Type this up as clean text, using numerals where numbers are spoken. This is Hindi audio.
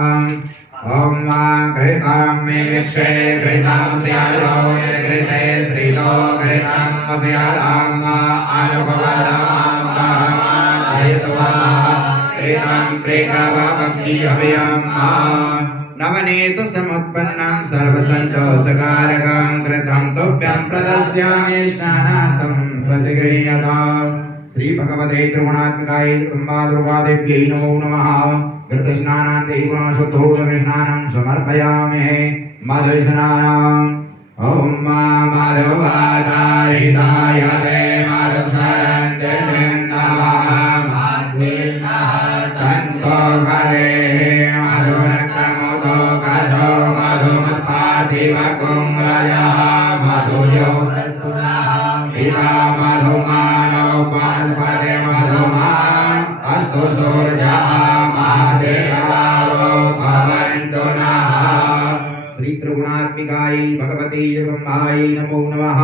ओम घृतं मे विक्षे घृतं स्यालो निर्घृते श्रीतो घृतं वस्यालाम आलोकवदमां बहमादयस्वाहा घृतं प्रेकवपक्षी अभयम् नवनीत समुत्पन्नं सर्वसन्तोषकारकं घृतं तुभ्यं प्रदस्यामि स्नानार्थं प्रतिगृह्यताम् श्री भगवते त्रिगुणात्मिकायै त्र्यम्बादुर्गादेव्यै नमो नमः घृतस्नानान्ते गुणशुद्धोदकस्नानं समर्पयामि मधुस्नानम् ॐ माधवाधारिताय ते मधुक्षरन्ते नमः सन्तोषदे मधुरक्तमुदो कशो मधुमत्पार्थिवकुम्रयः मधुयो पिता मधुमानो वनस्पति मधुमान् अस्तु सूर्यः महादेवावो भवन्तु नः श्री त्रिगुणात्मिकायै भगवती जगदम्बायै नमो नमः।